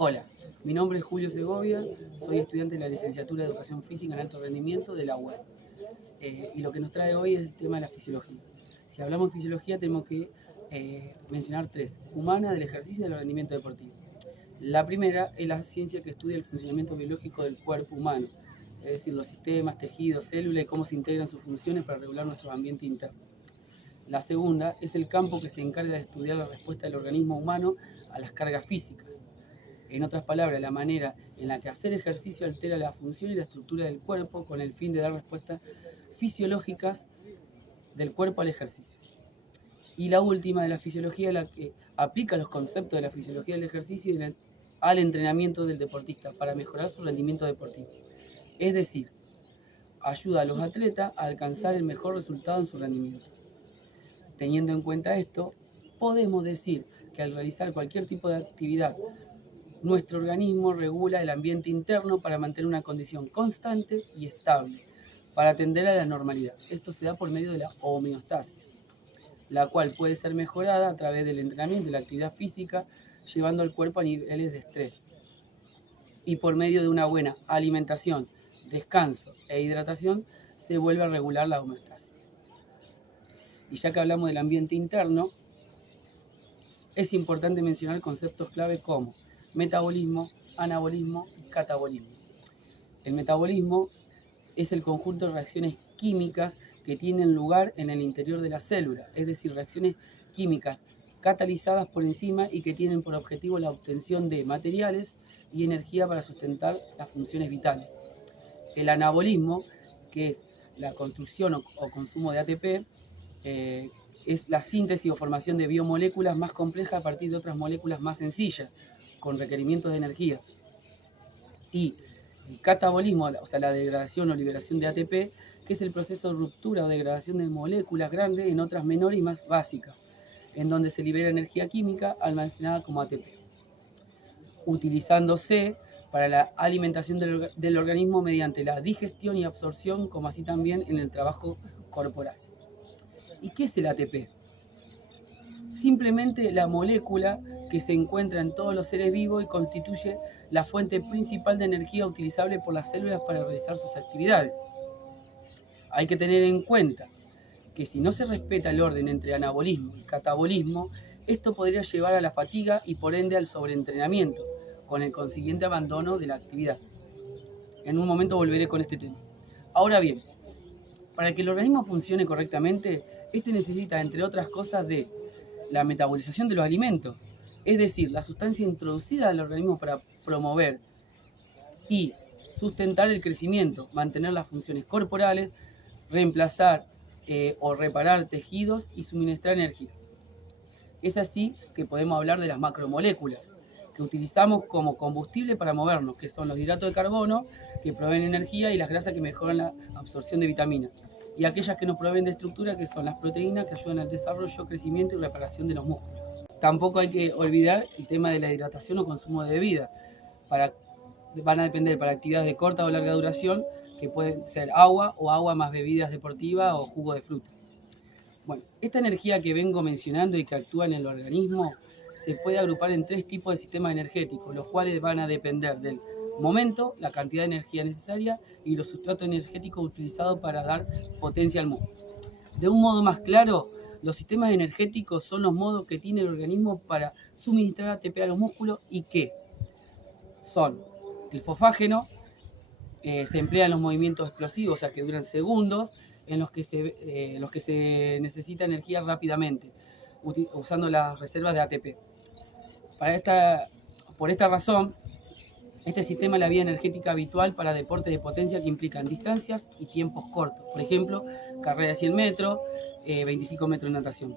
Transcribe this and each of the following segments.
Hola, mi nombre es Julio Segovia, soy estudiante de la licenciatura de Educación Física en Alto Rendimiento de la UED. Y lo que nos trae hoy es el tema de la fisiología. Si hablamos de fisiología tenemos que mencionar tres: humana, del ejercicio y del rendimiento deportivo. La primera es la ciencia que estudia el funcionamiento biológico del cuerpo humano, es decir, los sistemas, tejidos, células y cómo se integran sus funciones para regular nuestro ambiente interno. La segunda es el campo que se encarga de estudiar la respuesta del organismo humano a las cargas físicas. En otras palabras, la manera en la que hacer ejercicio altera la función y la estructura del cuerpo con el fin de dar respuestas fisiológicas del cuerpo al ejercicio. Y la última de la fisiología, la que aplica los conceptos de la fisiología del ejercicio al entrenamiento del deportista para mejorar su rendimiento deportivo. Es decir, ayuda a los atletas a alcanzar el mejor resultado en su rendimiento. Teniendo en cuenta esto, podemos decir que al realizar cualquier tipo de actividad, nuestro organismo regula el ambiente interno para mantener una condición constante y estable, para atender a la normalidad. Esto se da por medio de la homeostasis, la cual puede ser mejorada a través del entrenamiento y la actividad física, llevando al cuerpo a niveles de estrés. Y por medio de una buena alimentación, descanso e hidratación, se vuelve a regular la homeostasis. Y ya que hablamos del ambiente interno, es importante mencionar conceptos clave como metabolismo, anabolismo y catabolismo. El metabolismo es el conjunto de reacciones químicas que tienen lugar en el interior de la célula, es decir, reacciones químicas catalizadas por enzima y que tienen por objetivo la obtención de materiales y energía para sustentar las funciones vitales. El anabolismo, que es la construcción o consumo de ATP, es la síntesis o formación de biomoléculas más complejas a partir de otras moléculas más sencillas, con requerimientos de energía. Y el catabolismo, o sea, la degradación o liberación de ATP, que es el proceso de ruptura o degradación de moléculas grandes en otras menores y más básicas, en donde se libera energía química almacenada como ATP, utilizándose para la alimentación del organismo mediante la digestión y absorción, como así también en el trabajo corporal. ¿Y qué es el ATP? Simplemente la molécula que se encuentra en todos los seres vivos y constituye la fuente principal de energía utilizable por las células para realizar sus actividades. Hay que tener en cuenta que si no se respeta el orden entre anabolismo y catabolismo, esto podría llevar a la fatiga y por ende al sobreentrenamiento, con el consiguiente abandono de la actividad. En un momento volveré con este tema. Ahora bien, para que el organismo funcione correctamente, este necesita, entre otras cosas, de la metabolización de los alimentos, es decir, la sustancia introducida al organismo para promover y sustentar el crecimiento, mantener las funciones corporales, reemplazar o reparar tejidos y suministrar energía. Es así que podemos hablar de las macromoléculas que utilizamos como combustible para movernos, que son los hidratos de carbono, que proveen energía, y las grasas, que mejoran la absorción de vitaminas, y aquellas que nos proveen de estructura, que son las proteínas, que ayudan al desarrollo, crecimiento y reparación de los músculos. Tampoco hay que olvidar el tema de la hidratación o consumo de bebida. Van a depender para actividades de corta o larga duración, que pueden ser agua o agua más bebidas deportivas o jugo de fruta. Bueno, esta energía que vengo mencionando y que actúa en el organismo se puede agrupar en tres tipos de sistemas energéticos, los cuales van a depender del momento, la cantidad de energía necesaria y los sustratos energéticos utilizados para dar potencia al músculo. De un modo más claro, los sistemas energéticos son los modos que tiene el organismo para suministrar ATP a los músculos, y que son el fosfágeno, se emplea en los movimientos explosivos, o sea que duran segundos, en los que se necesita energía rápidamente, usando las reservas de ATP. Por esta razón, este sistema es la vía energética habitual para deportes de potencia que implican distancias y tiempos cortos. Por ejemplo, carrera de 100 metros, 25 metros de natación.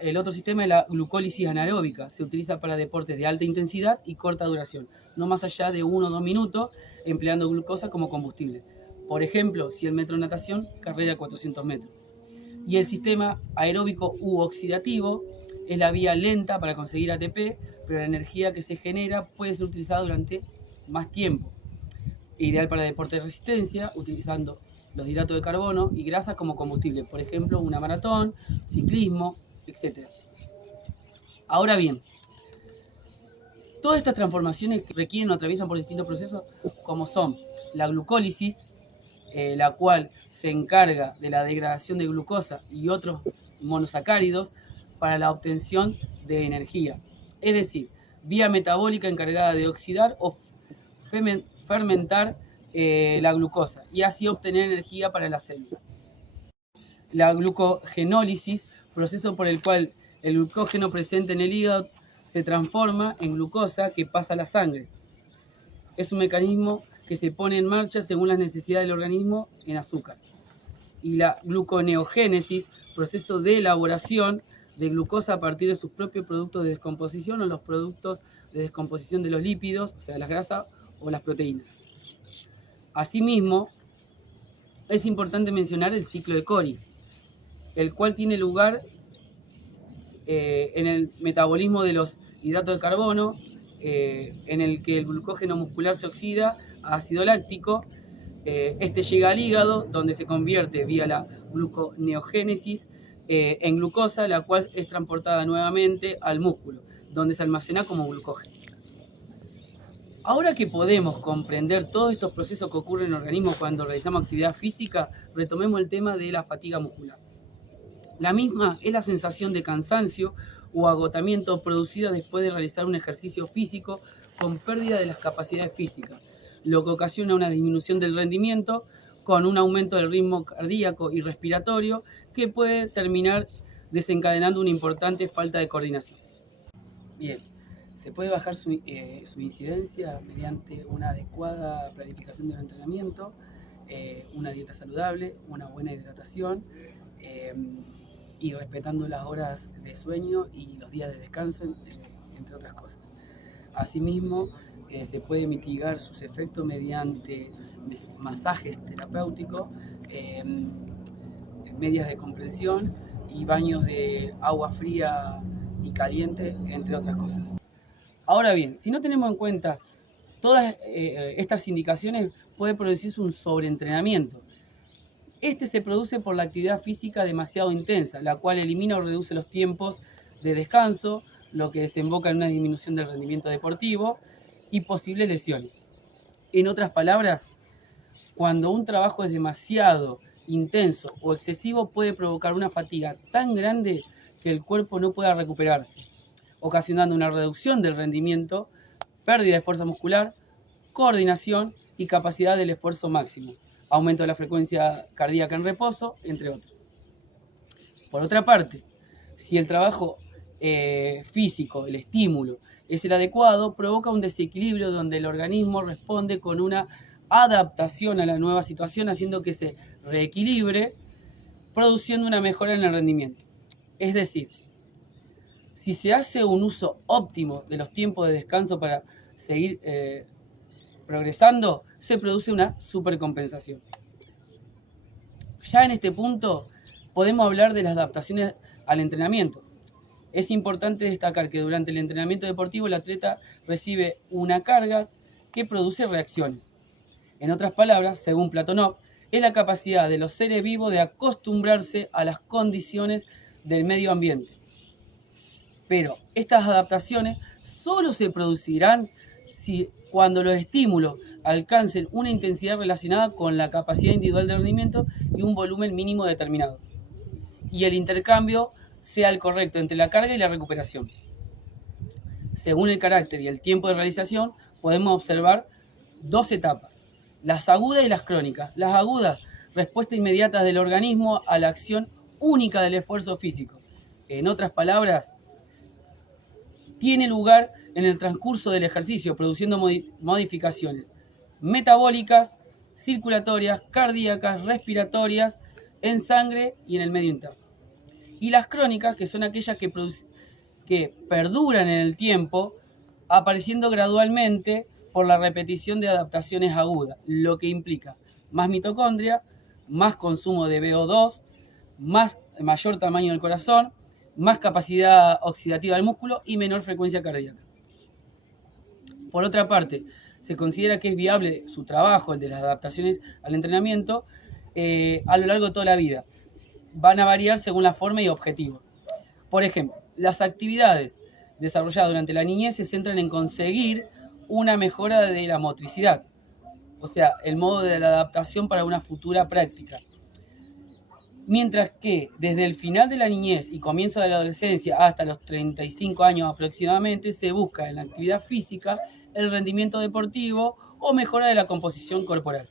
El otro sistema es la glucólisis anaeróbica. Se utiliza para deportes de alta intensidad y corta duración, no más allá de 1 o 2 minutos, empleando glucosa como combustible. Por ejemplo, 100 metros de natación, carrera de 400 metros. Y el sistema aeróbico u oxidativo es la vía lenta para conseguir ATP, pero la energía que se genera puede ser utilizada durante más tiempo. Ideal para deportes de resistencia, utilizando los hidratos de carbono y grasa como combustible. Por ejemplo, una maratón, ciclismo, etc. Ahora bien, Todas estas transformaciones que requieren o atraviesan por distintos procesos, como son la glucólisis, la cual se encarga de la degradación de glucosa y otros monosacáridos para la obtención de energía. Es decir, vía metabólica encargada de oxidar o fermentar la glucosa y así obtener energía para la célula. La glucogenólisis, proceso por el cual el glucógeno presente en el hígado se transforma en glucosa que pasa a la sangre. Es un mecanismo que se pone en marcha según las necesidades del organismo en azúcar. Y la gluconeogénesis, proceso de elaboración de glucosa a partir de sus propios productos de descomposición o los productos de descomposición de los lípidos, o sea, las grasas o las proteínas. Asimismo, es importante mencionar el ciclo de Cori, el cual tiene lugar en el metabolismo de los hidratos de carbono, en el que el glucógeno muscular se oxida a ácido láctico. Este llega al hígado, donde se convierte vía la gluconeogénesis en glucosa, la cual es transportada nuevamente al músculo, donde se almacena como glucógeno. Ahora que podemos comprender todos estos procesos que ocurren en el organismo cuando realizamos actividad física, retomemos el tema de la fatiga muscular. La misma es la sensación de cansancio o agotamiento producida después de realizar un ejercicio físico con pérdida de las capacidades físicas, lo que ocasiona una disminución del rendimiento con un aumento del ritmo cardíaco y respiratorio que puede terminar desencadenando una importante falta de coordinación. Bien, se puede bajar su incidencia mediante una adecuada planificación del entrenamiento, una dieta saludable, una buena hidratación, y respetando las horas de sueño y los días de descanso, entre otras cosas. Asimismo, se puede mitigar sus efectos mediante masajes terapéuticos, medias de comprensión y baños de agua fría y caliente, entre otras cosas. Ahora bien, si no tenemos en cuenta todas estas indicaciones, puede producirse un sobreentrenamiento. Este se produce por la actividad física demasiado intensa, la cual elimina o reduce los tiempos de descanso, lo que desemboca en una disminución del rendimiento deportivo y posibles lesiones. En otras palabras, cuando un trabajo es demasiado intenso o excesivo, puede provocar una fatiga tan grande que el cuerpo no pueda recuperarse, ocasionando una reducción del rendimiento, pérdida de fuerza muscular, coordinación y capacidad del esfuerzo máximo, aumento de la frecuencia cardíaca en reposo, entre otros. Por otra parte, si el trabajo físico, el estímulo, es el adecuado, provoca un desequilibrio donde el organismo responde con una adaptación a la nueva situación, haciendo que se reequilibre, produciendo una mejora en el rendimiento. Es decir, si se hace un uso óptimo de los tiempos de descanso para seguir progresando, se produce una supercompensación. Ya en este punto podemos hablar de las adaptaciones al entrenamiento. Es importante destacar que durante el entrenamiento deportivo el atleta recibe una carga que produce reacciones. En otras palabras, según Platonov, es la capacidad de los seres vivos de acostumbrarse a las condiciones del medio ambiente. Pero estas adaptaciones solo se producirán cuando los estímulos alcancen una intensidad relacionada con la capacidad individual de rendimiento y un volumen mínimo determinado, y el intercambio sea el correcto entre la carga y la recuperación. Según el carácter y el tiempo de realización, podemos observar dos etapas, las agudas y las crónicas. Las agudas, respuesta inmediata del organismo a la acción única del esfuerzo físico. En otras palabras, tiene lugar en el transcurso del ejercicio, produciendo modificaciones metabólicas, circulatorias, cardíacas, respiratorias, en sangre y en el medio interno. Y las crónicas, que son aquellas que perduran en el tiempo, apareciendo gradualmente por la repetición de adaptaciones agudas, lo que implica más mitocondria, más consumo de VO2, mayor tamaño del corazón, más capacidad oxidativa del músculo y menor frecuencia cardíaca. Por otra parte, se considera que es viable su trabajo, el de las adaptaciones al entrenamiento, a lo largo de toda la vida. Van a variar según la forma y objetivo. Por ejemplo, las actividades desarrolladas durante la niñez se centran en conseguir una mejora de la motricidad, o sea, el modo de la adaptación para una futura práctica. Mientras que desde el final de la niñez y comienzo de la adolescencia hasta los 35 años aproximadamente se busca en la actividad física el rendimiento deportivo o mejora de la composición corporal.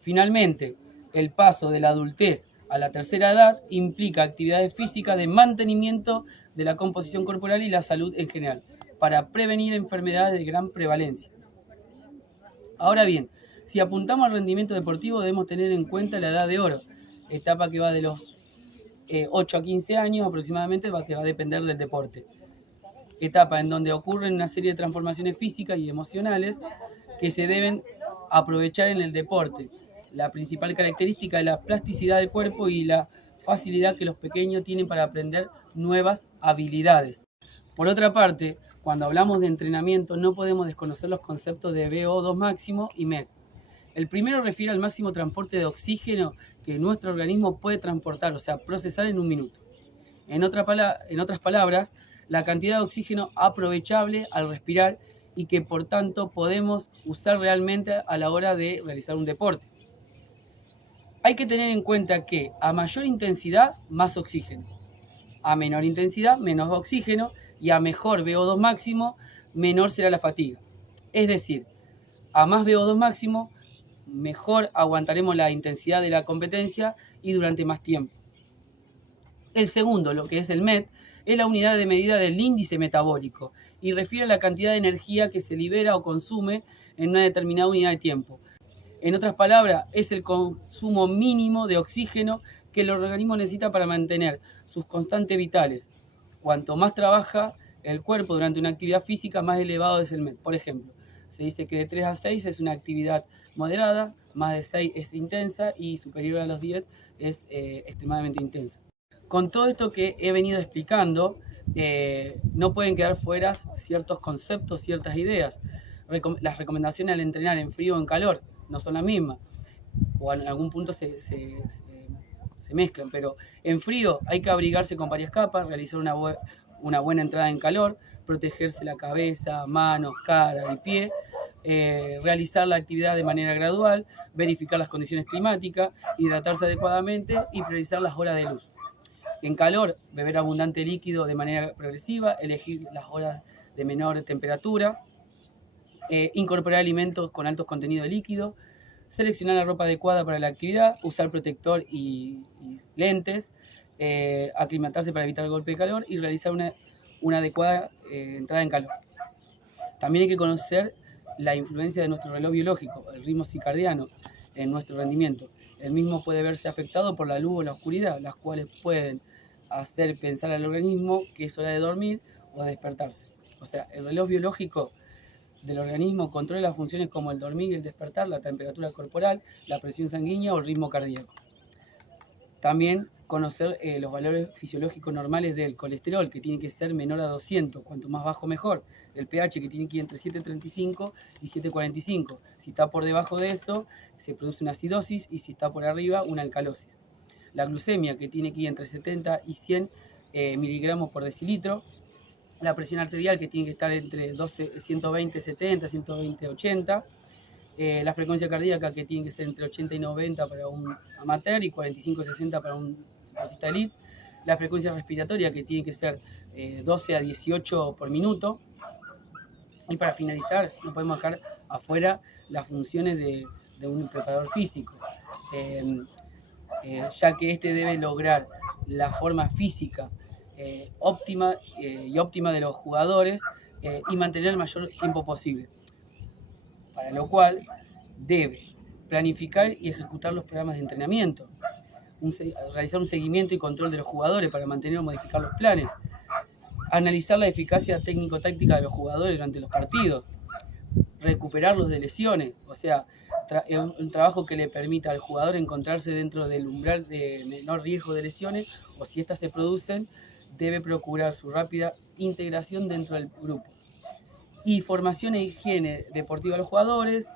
Finalmente, el paso de la adultez a la tercera edad implica actividades físicas de mantenimiento de la composición corporal y la salud en general, para prevenir enfermedades de gran prevalencia. Ahora bien, si apuntamos al rendimiento deportivo debemos tener en cuenta la edad de oro, etapa que va de los 8 a 15 años aproximadamente, que va a depender del deporte. Etapa en donde ocurren una serie de transformaciones físicas y emocionales que se deben aprovechar en el deporte. La principal característica es la plasticidad del cuerpo y la facilidad que los pequeños tienen para aprender nuevas habilidades. Por otra parte, cuando hablamos de entrenamiento no podemos desconocer los conceptos de VO2 máximo y MET. El primero refiere al máximo transporte de oxígeno que nuestro organismo puede transportar, o sea, procesar en un minuto. En otras palabras, la cantidad de oxígeno aprovechable al respirar y que por tanto podemos usar realmente a la hora de realizar un deporte. Hay que tener en cuenta que a mayor intensidad, más oxígeno. A menor intensidad, menos oxígeno, y a mejor VO2 máximo, menor será la fatiga. Es decir, a más VO2 máximo, mejor aguantaremos la intensidad de la competencia y durante más tiempo. El segundo, lo que es el MET, es la unidad de medida del índice metabólico y refiere a la cantidad de energía que se libera o consume en una determinada unidad de tiempo. En otras palabras, es el consumo mínimo de oxígeno que el organismo necesita para mantener sus constantes vitales. Cuanto más trabaja el cuerpo durante una actividad física, más elevado es el MET. Por ejemplo, se dice que de 3 a 6 es una actividad moderada, más de 6 es intensa y superior a los 10 es extremadamente intensa. Con todo esto que he venido explicando, no pueden quedar fuera ciertos conceptos, ciertas ideas. Las recomendaciones al entrenar en frío o en calor no son las mismas, o en algún punto se mezclan, pero en frío hay que abrigarse con varias capas, realizar una buena entrada en calor, protegerse la cabeza, manos, cara y pie, realizar la actividad de manera gradual, verificar las condiciones climáticas, hidratarse adecuadamente y priorizar las horas de luz. En calor, beber abundante líquido de manera progresiva, elegir las horas de menor temperatura, incorporar alimentos con altos contenidos de líquido, seleccionar la ropa adecuada para la actividad, usar protector y lentes, aclimatarse para evitar el golpe de calor y realizar una adecuada entrada en calor. También hay que conocer la influencia de nuestro reloj biológico, el ritmo circadiano, en nuestro rendimiento. El mismo puede verse afectado por la luz o la oscuridad, las cuales pueden hacer pensar al organismo que es hora de dormir o de despertarse. O sea, el reloj biológico del organismo controla las funciones como el dormir y el despertar, la temperatura corporal, la presión sanguínea o el ritmo cardíaco. También conocer los valores fisiológicos normales del colesterol, que tiene que ser menor a 200, cuanto más bajo mejor. El pH, que tiene que ir entre 7,35 y 7,45. Si está por debajo de eso, se produce una acidosis, y si está por arriba, una alcalosis. La glucemia, que tiene que ir entre 70 y 100 miligramos por decilitro. La presión arterial, que tiene que estar entre 120-70, 120-80. La frecuencia cardíaca, que tiene que ser entre 80 y 90 para un amateur y 45-60 para un deportista elite. La frecuencia respiratoria, que tiene que ser 12 a 18 por minuto. Y para finalizar, no podemos dejar afuera las funciones de un preparador físico, ya que este debe lograr la forma física óptima de los jugadores y mantener el mayor tiempo posible, para lo cual debe planificar y ejecutar los programas de entrenamiento, realizar un seguimiento y control de los jugadores para mantener o modificar los planes, analizar la eficacia técnico-táctica de los jugadores durante los partidos, recuperarlos de lesiones, o sea, un trabajo que le permita al jugador encontrarse dentro del umbral de menor riesgo de lesiones, o si estas se producen, debe procurar su rápida integración dentro del grupo. Y formación e higiene deportiva de los jugadores,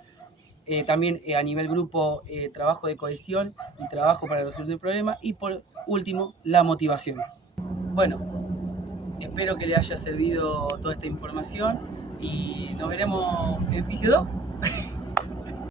también a nivel grupo, trabajo de cohesión y trabajo para resolver problemas, y por último, la motivación. Bueno, Espero que le haya servido toda esta información y nos veremos en Fisio 2.